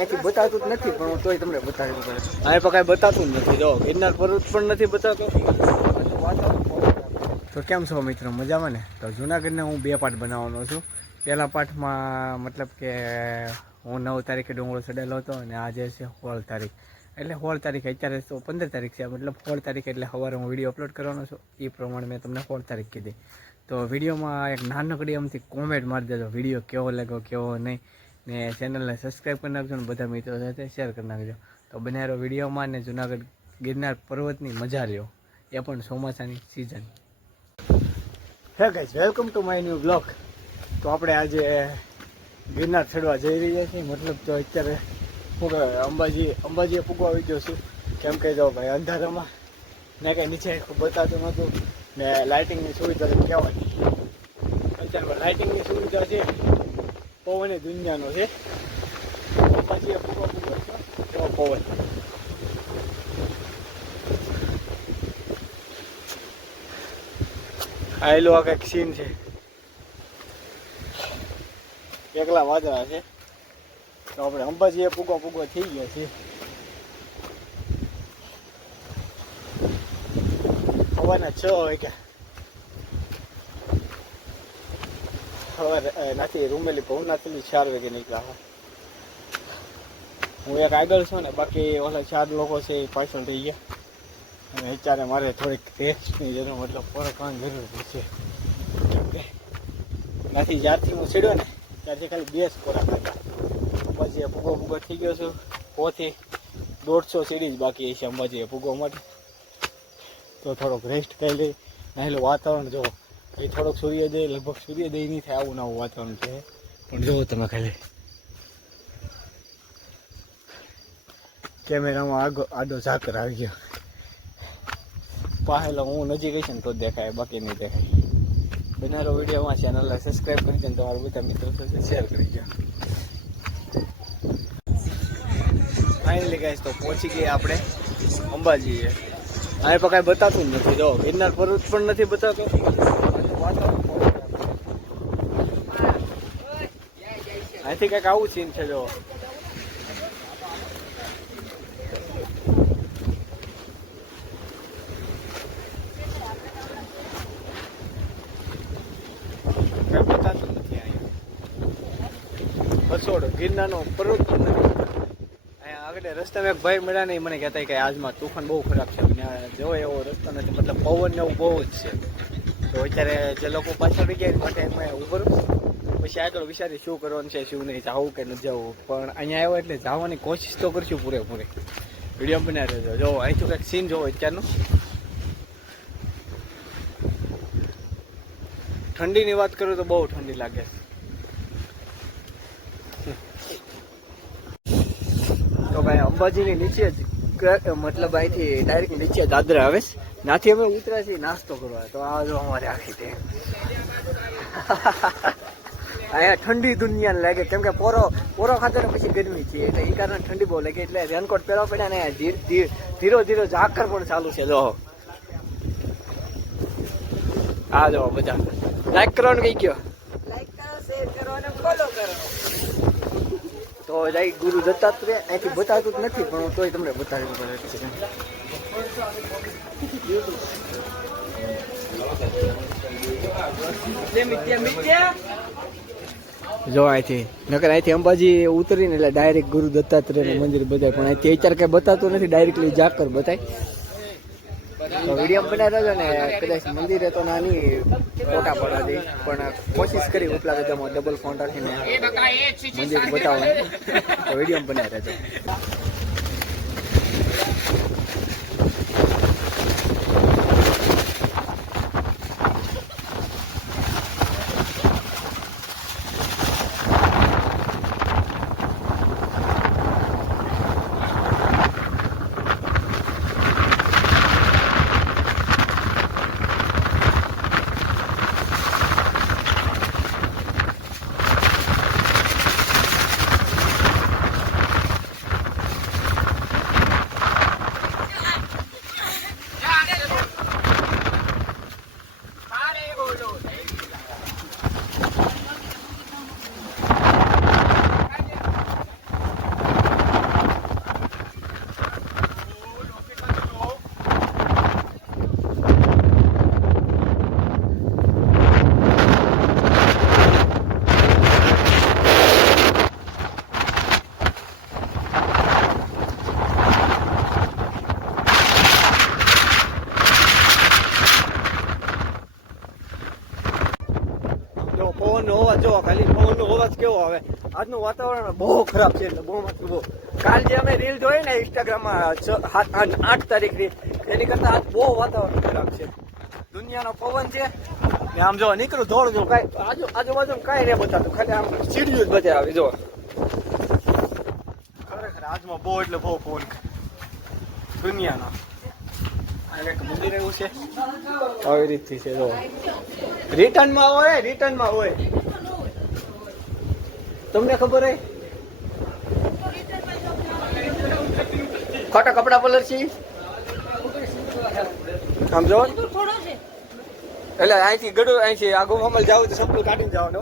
અહીંથી બતાવતું જ નથી, પણ હું તોય તમને બતાવી દઉં. અહીં પણ કાંઈ બતાવતું જ નથી. જો ગિરનાર પર્વત પણ નથી બતાવતો. તો કેમ છો મિત્રો, મજામાં ને? તો જૂનાગઢને હું 2 પાર્ટ બનાવવાનો છું. પહેલા પાર્ટમાં મતલબ કે હું 9 તારીખે ડુંગળો ચડેલો હતો અને આજે છે 16 તારીખ. એટલે 16 તારીખ, અત્યારે તો 15 તારીખ છે, મતલબ 16 તારીખ એટલે સવારે હું વિડીયો અપલોડ કરવાનો છું. એ પ્રમાણે મેં તમને 16 તારીખ કીધી. તો વિડીયોમાં એક નાનકડી આમથી કોમેન્ટ મારી દેજો, વિડીયો કેવો લાગ્યો કેવો નહીં, ને ચેનલને સબસ્ક્રાઈબ કરી નાખજો ને બધા મિત્રો સાથે શેર કરી નાખજો. તો બનાવેલો વિડીયોમાં ને જૂનાગઢ ગિરનાર પર્વતની મજા લ્યો, એ પણ ચોમાસાની season. Hey guys, welcome to my new blog. તો આપણે આજે ગિરનાર ચડવા જઈ રહ્યા છીએ. મતલબ તો અત્યારે હું અંબાજીએ પૂગવા આવી ગયો છું. કેમ કે જો ભાઈ અંધારામાં ને કંઈ નીચે બતાતું નહોતું ને લાઇટિંગની સુવિધા કહેવાની. અત્યારે લાઇટિંગની સુવિધા છે, પવન દુનિયાનો છે. અંબાજીએ પૂગવા છે એવો પવન. આયેલો આ કંઈક સીન છે, એકલા વાદળા છે. તો આપણે અંબાજીએ પૂગવા થઈ ગયા છીએ. સવારના 6 વાગ્યા. સવારે નાથી રૂમેલી ભવનાથની 4 વાગે નીકળ્યા. હું એક આગળ છું ને બાકી ઓલા 4 લોકો છે એ પાછળ થઈ ગયા. અને અત્યારે મારે થોડીક રેસ્ટની જરૂર, મતલબ ખોરાકવાની જરૂર છે. કેમ કે નાથી જ્યારથી હું ચડ્યો ને ત્યારથી ખાલી 2 જ ખોરાક હતા. અંબાજીએ પૂગવા થઈ ગયો છું. 100 થી 150 સીડી જ બાકી છે અંબાજીએ પૂગવા માટે. તો થોડોક રેસ્ટ કરી લઈ. નાહેલું વાતાવરણ જો એ થોડોક સૂર્યોદય, લગભગ સૂર્યોદય નહીં થાય આવું નવું વાતાવરણ છે. પણ જુઓ તમે ખાલી કેમેરામાં આડો ઝાકર આવી ગયો. પાહેલો હું નજીક ગઈ છે ને તો દેખાય, બાકી નહીં દેખાય. બનાવેલો વિડીયોમાં ચેનલને સબસ્ક્રાઈબ કરી છે ને તમારા બધા મિત્રો સાથે શેર કરી દો. ફાઇનલી ગાઈસ તો પહોંચી ગયા આપણે અંબાજીએ. અહીં પણ કાંઈ બતાતું જ નથી. જો ગિરનાર પર્વત પણ નથી બતાવતો. અહીંથી કંઈક આવું સીન છે. જો કઈ બતાતું નથી. અહીંયા બસોડો ગિરનારનો પર્વત પણ નથી. અહીંયા આગળ રસ્તામાં એક ભાઈ મળ્યા ને મને કહેતા કે આજમાં તુફાન બહુ ખરાબ છે. જો એવો રસ્તો નથી, મતલબ પવન ને એવું બહુ જ છે. તો અત્યારે જે લોકો પાછળ રહી ગયા માટે એમાં ઉભર પછી આગળ વિચારી શું કરવાનું છે, શું નહીં, જવું કે નથી જવું. પણ અહીંયા આવ્યો એટલે જવાની કોશિશ તો કરશું પૂરેપૂરી. વિડીયો બનાવી રહેજો. જો અહીંથી કંઈક સીન જોવો અત્યારનું. ઠંડીની વાત કરું તો બહુ ઠંડી લાગે. તો ભાઈ અંબાજીની નીચે જ મતલબ અહીંથી ડાયરેક્ટ નીચે દાદરા આવે. નાથી અમે ઉતર્યા છીએ નાસ્તો કરવા. તો આ જો અમારે આખી તે અહીંયા ઠંડી દુનિયાને લાગે. કેમ કે પોરો ખાતે ને પછી ગરમી છે એટલે એ કારણે ઠંડી બહુ લાગે. એટલે રેનકોટ પહેરવા પડ્યા ને ધીરો ધીરો ઝાકર પણ ચાલુ છે. જો આ જો બધા લાઈક કરવાનું કઈ ગયો, લાઈક કરો, શેર કરો અને ફોલો કરો. તો જઈ ગુરુ દત્તાત્રેય અહીંથી બતાવતું જ નથી, પણ હું તોય તમને બતાવી દઉં. જો અહીંથી નકર અહીંથી અંબાજી ઉતરીને એટલે ડાયરેક્ટ ગુરુ દત્તાત્રેયનું મંદિર બતાય. પણ અહીંથી અત્યારે કઈ બતાતું નથી, ડાયરેક્ટલી ઝાકર બતાય. તો વિડીયો બનાવી રહ્યો ને કદાચ મંદિરે તો નાની ફોટા પડવા દઈ, પણ કોશિશ કરી ઉપલા ગજામાં ડબલ ફોન રાખીને મંદિર બતાવવાનું. તો વિડીયો બનાવી રહેજો. આજનું વાતાવરણ બહુ ખરાબ છે, એટલે બહુ મતલબ બહુ. કાલ જે અમે રીલ જોઈ ને ઇન્સ્ટાગ્રામમાં 8 તારીખની, એની કરતા આજ બહુ વાતાવરણ ખરાબ છે. દુનિયાનો પવન છે ને આમ જો નીકળું દોડ જો કાંઈ આજુબાજુ કાંઈ નહીં બતાતું, ખાલી આમ સીડીઓ જ બતાવી જો. ખરેખર આજમાં બહુ એટલે બહુ પવન દુનિયાનો. આ એક મંદિર એવું છે આવી રીતથી છે જો. રિટર્નમાં હોય તમને ખબર હે ખોટા કપડા પલર છે આમ જો. એટલે અહીંથી ગડું અહીંથી આગો મામલ જાવ તો સંપલ કાઢીને જવાનો.